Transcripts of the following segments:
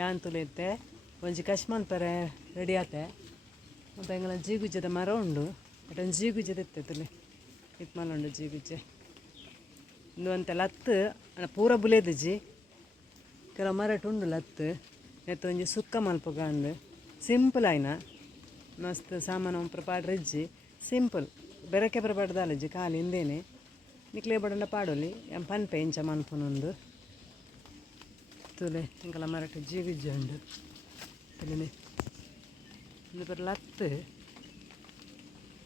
ಯಾನ್ ತುಳಿಯುತ್ತೆ ಒಂಜಿ ಕಶ್ಮಲ್ ಪರ ರೆಡಿ ಆತೆ ಮತ್ತು ಎಂಗಳ ಜೀಗುಜ್ಜದ ಮರ ಉಂಡು ಅಟೊಂದು ಜೀಗುಜ್ಜದ ಇತ್ತೆ ತುಳಿ ಇತ್ತು ಮಲ್ಲು ಜೀಗುಜ್ಜೆ ಇಂದು ಅಂತ ಲತ್ತು ಪೂರ ಬುಲೇದಜ್ಜಿ ಕೆಲವು ಮರಟು ಉಂಡು ಲತ್ತು ನೆತ್ತ ಒಂಜಿ ಸುಕ್ಕ ಮಲ್ಪುಗಾಂಡು ಸಿಂಪಲ್ ಆಯ್ನ ಮಸ್ತ್ ಸಾಮಾನು ಒಂಪುರ ಪಾಡ್ರಿಜ್ಜಿ ಸಿಂಪಲ್ ಬೆರಕೆ ಬರಬಾರ್ದಲ್ಲಜ್ಜಿ ಖಾಲಿ ಹಿಂದೇನೆ ನಿಕ್ಲೆ ಬಡಂಡ ಪಾಡೋಲಿ ಎಂ ಪನ್ಪೆ ಇಂಚ ಮನ್ಪುನೊಂದು ತುಲೆ ಇಂಕಲ ಮರಟು ಜೀಗುಜ್ಜೆ ಉಂಡು ತುಲೆ ಒಂದು ಪರ ಲತ್ತು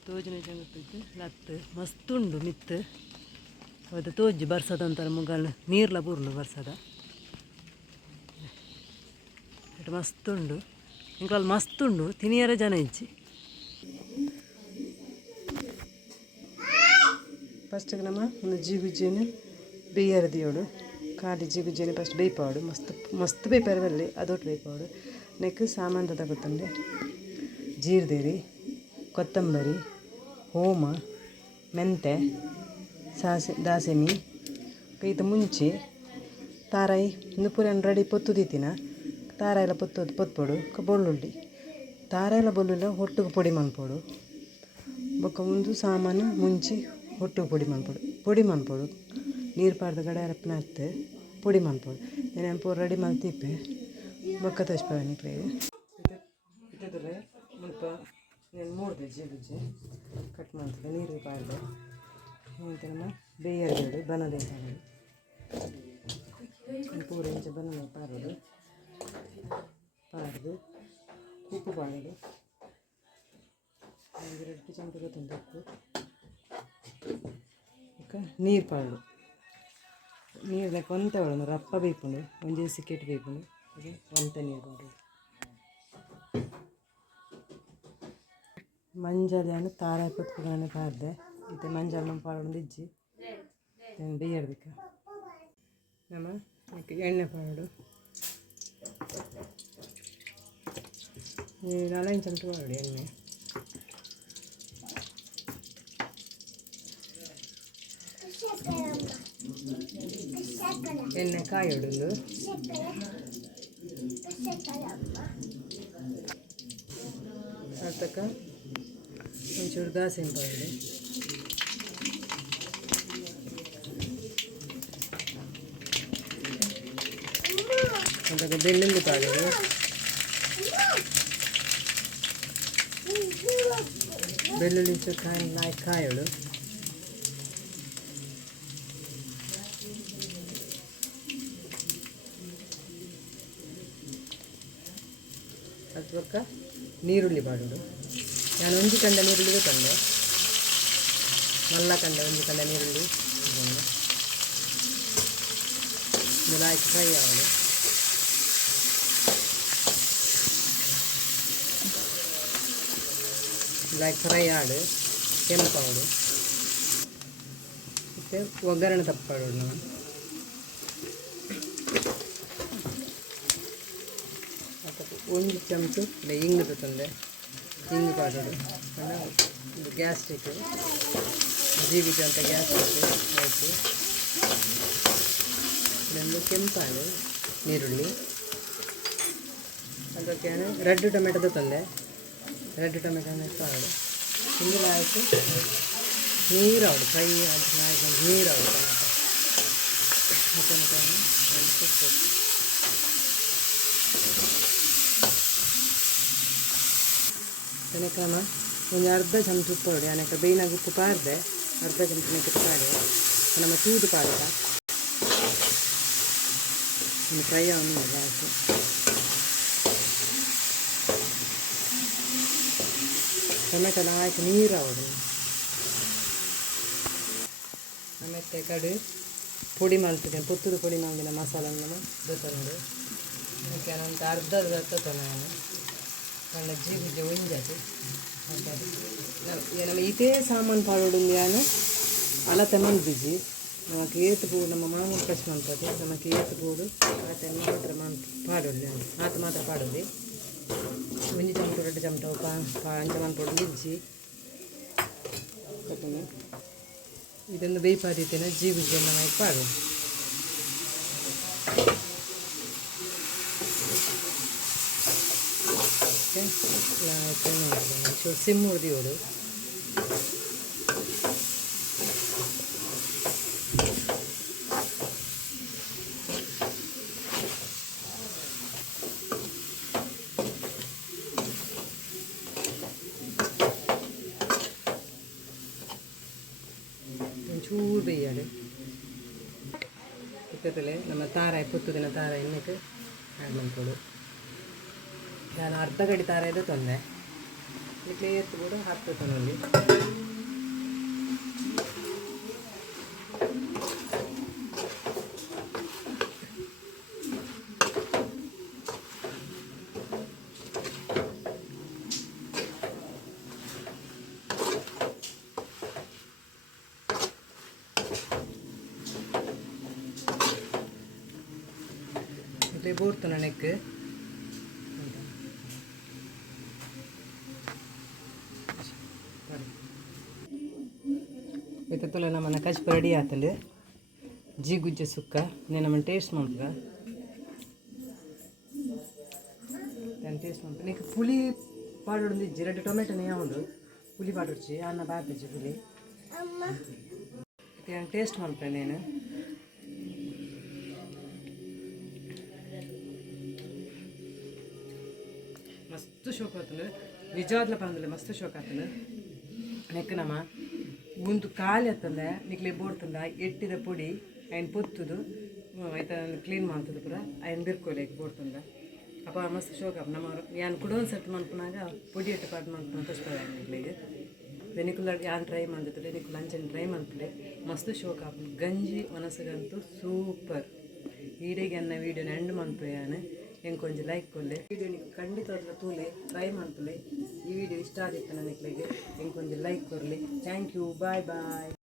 ತೋಜಿನ ಚಂಗಟ್ಟಿದ್ದು ಲತ್ತು ಮಸ್ತ್ ಉಂಡು ಮಿತ್ತು ಅದು ತೋಜಿ ಬರ್ಸದ ಅಂತಾರೆ ಮುಗಲ್ ನೀರ್ಲ ಬೂರ್ಲು ಬರ್ಸದ ಅಟ್ ಮಸ್ತ್ ಉಂಡು ಇಂಕಲ್ ಮಸ್ತ್ ಉಂಡು ತಿನಿಯರ ಜನ ಇಜ್ಜಿ ಫಸ್ಟಿಗೆ ನಮ್ಮ ಒಂದು ಜೀಗುಜ್ಜೇನು ಬೇಯರ ದಿಯೋಡು ಖಾಲಿ ಜೀಗುಜ್ಜೇನು ಫಸ್ಟ್ ಬೇಯ್ಪಾಡು ಮಸ್ತ್ ಬೇಯ್ಪಾರಲ್ಲಿ ಅದೊಟ್ಟು ಬೇಯ್ಪಾಡು ನೆಕ್ ಸಾಮಾನು ತಗೊತ್ತಂಡೆ ಜೀರ್ದೇರಿ ಕೊತ್ತಂಬರಿ ಹೋಮ ಮೆಂತೆ ದಾಸೆಮಿ ಕೈತ ಮುಂಚೆ ತಾರಾಯಿ ಪೂರನ್ ರೆಡಿ ಪೊತ್ತು ದೀತಿನ ತಾರಾಯೆಲ್ಲ ಪೊತ್ಪೊಡು ಬೆಳ್ಳುಳ್ಳಿ ತಾರಾಯೆಲ್ಲ ಬೆಳ್ಳುಳ್ಳಿ ಒಟ್ಟಿಗೆ ಪೊಡಿ ಮನ್ಪೊಡು ಬೊಕ್ಕ ಒಂದು ಸಾಮಾನು ಮುಂಚಿ ಒಟ್ಟಿಗೆ ಪೊಡಿ ಮನ್ಪೊಡು ನೀರು ಪಾಡ್ದ ಗಡ ಅರಪ್ಪನ ಹತ್ತು ಪೊಡಿ ಮನ್ಪೊಡು ನಾನು ಪೂರ ರೆಡಿ ಮಲ್ತಿಪ್ಪೆ ಬೊಕ್ಕ ತೋಚ್ಪವೆ ನಿಕ್ಲೆ ಇತ್ತದ್ರೆ ಮುಲ್ಪ ನಾನು ಮೂಡ್ದೆ ಜೀಗುಜ್ಜೆ ಕಟ್ ಮಾಡ್ತಿದ್ದೆ ನೀರು ಪಾಡ್ದೆ ಮತ್ತು ನಮ್ಮ ಬೇಯರ್ಬೇಡು ಬನದೆ ಪಾಡೋದು ಪೂರ ಇಂಚ ಬನದೆ ಪಾಡೋದು ಉಪ್ಪು ಪಾಡೋದು 2 ಚಮಚ ಗೊತ್ತುಂಟು ಉಪ್ಪು ನೀರು ಪಾಡೋದು ನೀರು ಕೊಂತ ಒಳಗೆ ರಪ್ಪ ಬೇಯ್ಪುಂಡು ಒಂಜಿ ಸಿಕೆಟ್ ಬೇಯ್ಪುಂಡು ಹಾಗೆ ಒಂತ ನೀರು ಪಾಡೋದು ಮಂಜಾಲ ತಾರಾಯಿ ಪೊತ್ಪುಗಳನ್ನ ಪಾಡ್ದೆ ಮತ್ತು ಮಂಜಾಲ ಪಾಡೋದು ಇಜ್ಜಿ ಬೇಯರ್ಬೇಕು ನಮ್ಮ ಎಣ್ಣೆ ಪಾಡೋದು 4 ಚಮಚ ಪಾಡೋದು ಎಣ್ಣೆ ಕಾಯೋಡು ಅದಕ್ಕೆ ಒಂಚೂರು ದಾಸೆನ್ ಪಾಡೋದು ಅದಕ್ಕೆ ಬೆಳ್ಳುಳ್ಳಿ ಪಾಡೋದು ಬೆಳ್ಳುಳ್ಳಿ ಕಾಯೋಳು ಅದು ಪಕ್ಕ ನೀರುಳ್ಳಿ ಪಾಡೋದು ನಾನು ಒಂಜಿ ಕಂಡ ನೀರುಳ್ಳಿ ತಂದೆ ಮಲ್ಲ ಕಂಡ ಒಂಜಿ ಕಂಡ ನೀರುಳ್ಳಿ ಲಾಯ್ಕ್ ಫ್ರೈ ಆಗೋದು ಲೈಕ್ ಫ್ರೈ ಆಡು ಕೆಂಪಾಡು ಮತ್ತು ಒಗ್ಗರಣೆ ತಪ್ಪಾಡೋದು ನಾವು ಒಂದು ಚಮಚ ಇಂಗು ತಂದೆ ಇಂಗು ಪಾಡೋದು ಇದು ಗ್ಯಾಸ್ಟ್ರಿಕ್ ಜೀವಿಗೆ ಅಂತ ಗ್ಯಾಸ್ಟ್ರಿಕ್ ಆಯಿತು ಇದೊಂದು ಕೆಂಪಾಡು ನೀರುಳ್ಳಿ ಅದಕ್ಕೆ ರೆಡ್ ಟೊಮೆಟೊದು ತಂದೆ ರೆಡ್ ಟೊಮೆಟೊ ಪಾಡೋದು ಹಿಂಗೆಲ್ಲ ಆಯಿತು ನೀರಾವಡು ಫ್ರೈ ಆಯಿತು ನೀರಾವಡು ಟೊಮೆಟೊ ನೆಕ್ಲಮ ಒಂದು ಅರ್ಧ ಚಮಚ ಉಪ್ಪು ಹೊಡಿ ಅನೇಕ ಬೇಯ್ನಾಗ ಉಪ್ಪು ಪಾರ್ದೆ ಅರ್ಧ ಚಮಚ ನೆಕ್ಕೆ ಪಾಡೆ ನಮ್ಮ ತೂದು ಪಾಡ ಒಂದು ಫ್ರೈ ಅವನು ಆಯಿತು ಟೊಮೆಟೊನ ಆಯ್ತು ನೀರಾವಡು ಆಮೇಲೆ ಕಡು ಪುಡಿ ಮಾಡ್ತಿದ್ದೇನೆ ಪುತ್ತೂರು ಪುಡಿ ಮಾಡಿದ ಮಸಾಲನ್ನು ದೊತ್ತೊಂಡು ಅದಕ್ಕೆ ನಂತ ಅರ್ಧ ದೊತ್ತೊಂಡು ನಾನು ನನ್ನ ಜೀವಿಗೆ ಒಂಜದು ನಮ್ಮ ಇದೇ ಸಾಮಾನು ಪಾಡೋಡು ನಾನು ಅಲತೆ ಮಂದಿಜಿ ನಮಗೆ ಏತು ಪೂಡು ನಮ್ಮ ಮಾಮೂಲು ಕಷ್ಟ ಮಾಡ್ತದೆ ನಮಗೆ ಏತು ಪೂಡು ಆತ ಮಾತ್ರ ಪಾಡೋದು ಆತ ಮಾತ್ರ ಪಾಡೋದು ಒಂಜಿ ಚಮಚ 2 ಚಮಚ ಅಂಚ ಮನ್ಪೊಡು ಇಜ್ಜಿ ಇದೊಂದು ಬೇಯ್ಪಾದಿತ್ತೇನೆ ಜೀವಿಗೆಲ್ಲ ಪಾಡು ಸಿಮ್ ಉಳಿದಿಯೋಡು ಒಂಚೂರು ಬೇಯಾಲೆ ಇಪ್ಪತ್ತಲೆ ನಮ್ಮ ತಾರಾಯಿ ಪುತ್ತುದಿನ ತಾರಾಯಿ ಇನ್ನಕ್ಕೆ ಆ್ಯಡ್ ಮಾಡ್ಕೊಳ್ಳು. ನಾನು ಅರ್ಧ ಗಡಿ ತಾರಾಯಿದು ತಂದೆ ಇಟ್ಲೆ ಎತ್ತು ಕೂಡ ಹಾಕ್ಬೇಕು ಅಲ್ಲಿ. ಬೋರ್ತು ನೆಕ್ ಇತ್ತಲ್ಲ ನಮ್ಮನ್ನ ಕಚ್ಪ ರೆಡಿ ಆತಲೆ ಜೀಗುಜ್ಜೆ ಸುಕ್ಕ నేను ನಮ್ಮ ಟೇಸ್ಟ್ ಮಾಡ್ತದ ನಾನು ಟೇಸ್ಟ್ ಮಾಡ್ತೀನಿ నీకు పులి పాడుంది రెండు టొమాటోని ಯಾವುದು పులి పాడుచ్చి అన్న బాగుంది పులి ನಾನು ಟೇಸ್ಟ್ ಮಾಡ್ತೇನೆ నేను ಮಸ್ತ್ ಶೋಕ್ ಆಗ್ತದೆ ನಿಜವಾದ್ಲ ಬಂದಲೆ ಮಸ್ತ್ ಶೋಕ್ ಆಗ್ತದೆ ನೆಕ್ ನಮ್ಮ ಒಂದು ಖಾಲಿ ಆಗ್ತಂದೆ ನಿಕ್ಲೆ ಬೋಡ್ತಂದ ಎಟ್ಟಿದ ಪುಡಿ ఆయన పొత్తుದು ಆಯ್ತ ಕ್ಲೀನ್ ಮಾಡ್ತದೆ ಪೂರ ఆయన ಬಿರ್ಕೋಲೆ ಬೋಡ್ತಂದ ಅಪ್ಪ ಮಸ್ತ್ ಶೋಕ್ ಅಪ್ಪ ನಮ್ಮ ಯಾನ್ ಕುಡೋನ್ ಸೆಟ್ ಮಾಡ್ಕೊಂಡಾಗ ಪುಡಿ ಎಟ್ಟು ಪಾಟ್ ಮಾಡ್ಕೊಂಡು ತೋರಿಸ್ತಾರೆ ನಿಕ್ಲಿಗೆ ನಿಕ್ಕುಲ ಯಾನ್ ಟ್ರೈ ಮಾಡ್ತಿದ್ರೆ ನಿಕ್ಕುಲ ಅಂಚನೆ ಟ್ರೈ ಮಾಡ್ತಿದ್ರೆ ಮಸ್ತ್ ಶೋಕ್ ಅಪ್ಪ ಗಂಜಿ ಮನಸ್ಸಿಗಂತೂ ಸೂಪರ್ ಈಡೆಗೆ ಅನ್ನ ವೀಡಿಯೋನ ಎಂಡ್ ಮಾಡ್ತೇನೆ ಹೆಂಗೆ ಕೊಂಚ ಲೈಕ್ ಕೊಲ್ಲೆ ವಿಡಿಯೋ ನೀವು ಖಂಡಿತ ಅದ್ರ ತೂಲೆ ಟ್ರೈ ಮಾಡ್ತಲೆ ಈ ವಿಡಿಯೋ ಇಷ್ಟ ಆಗಿತ್ತು ನನಗೆ ಹೆಂಗೆ ಕೊಂಚ ಲೈಕ್ ಕೊರಲಿ ಥ್ಯಾಂಕ್ ಯು ಬಾಯ್ ಬಾಯ್.